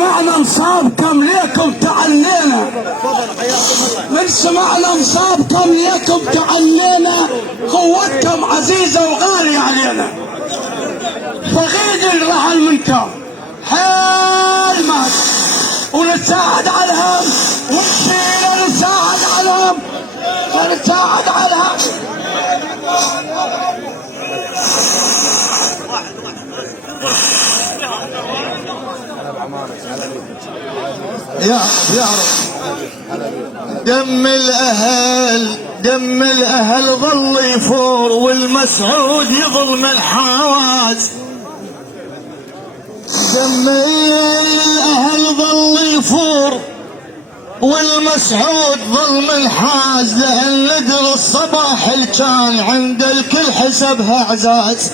سمعنا مصابكم ليكم تعنينا، من سمعنا مصابكم ليكم تعنينا، قوتكم عزيزة وغالية علينا. فغيد الرحل منكم حال مات، ونساعد على الهم، ونشيل نساعد على الهم، ونساعد على الهم. يا دم الأهل ظل يفور، والمسعود يظل من الحواز. دم الأهل ظل يفور، والمسعود ظل من الحاز، لأن ندر الصباح اللي كان عند الكل حسبها اعزاز.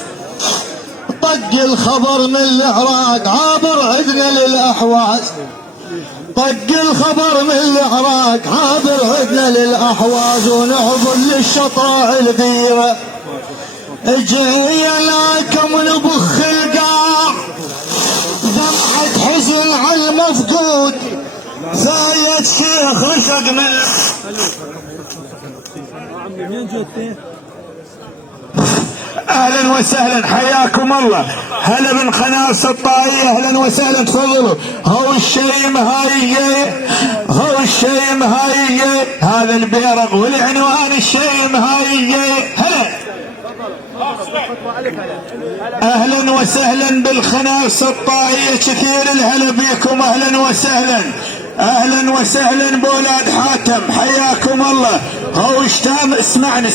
طق الخبر من العراق عابر عدنا للأحواز، طق الخبر من العراق عابر عدنا للأحواز، ونعبر للشطاع البيرة جيناكم ونبخ القاع، دمعة حزن على المفقود، زايد شيخ رشق من اهلا وسهلا، حياكم الله. هلا من خناس الطائية، اهلا وسهلا، تفضلوا. هو الشيم هاية، هو الشيم هاية، هذا البيرق والعنوان الشيم هاية. هلا اهلا وسهلا بالخناس الطائية، كثير الهلا بيكم، اهلا وسهلا، اهلا وسهلا بولاد حاتم، حياكم الله. هو اشتامر، اسمعني،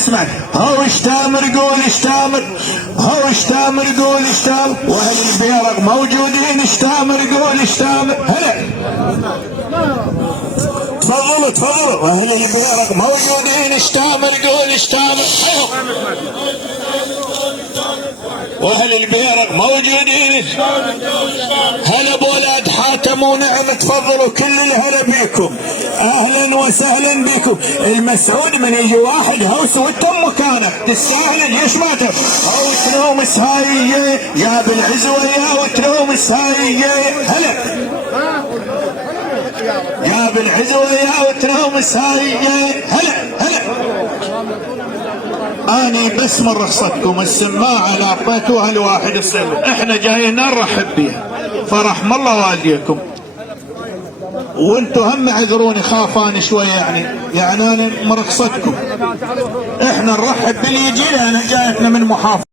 هو اشتامر قول اشتامر، هو اشتامر قول اشتامر، واهل البيرق موجودين، اشتامر قول اشتامر. هلا تفضلوا، اهل البيرق موجودين، اشتامر قول اشتامر، واهل البيرق موجودين. هلا بولاد حاتم ونعم، تفضلوا، كل الهلا بيكم، اهلا وسهلا بيكم. المسعود من يجي واحد هوس وتم مكانك، تستاهل، ليش ما هو تنومس هاية يا بالعزوة يا وتنومس هاية. هلا يا بالعزوة يا وتنومس هاية. هلا اني بس من رخصتكم السماعة اللي اعطيتوها لواحد الصغير، احنا جايين نرحب بيها، فرحم الله والديكم، وانتم هم اعذروني، خاف انا شويه، يعني انا من رخصتكم، احنا نرحب باللي يجي، انا جايتنا من محافظة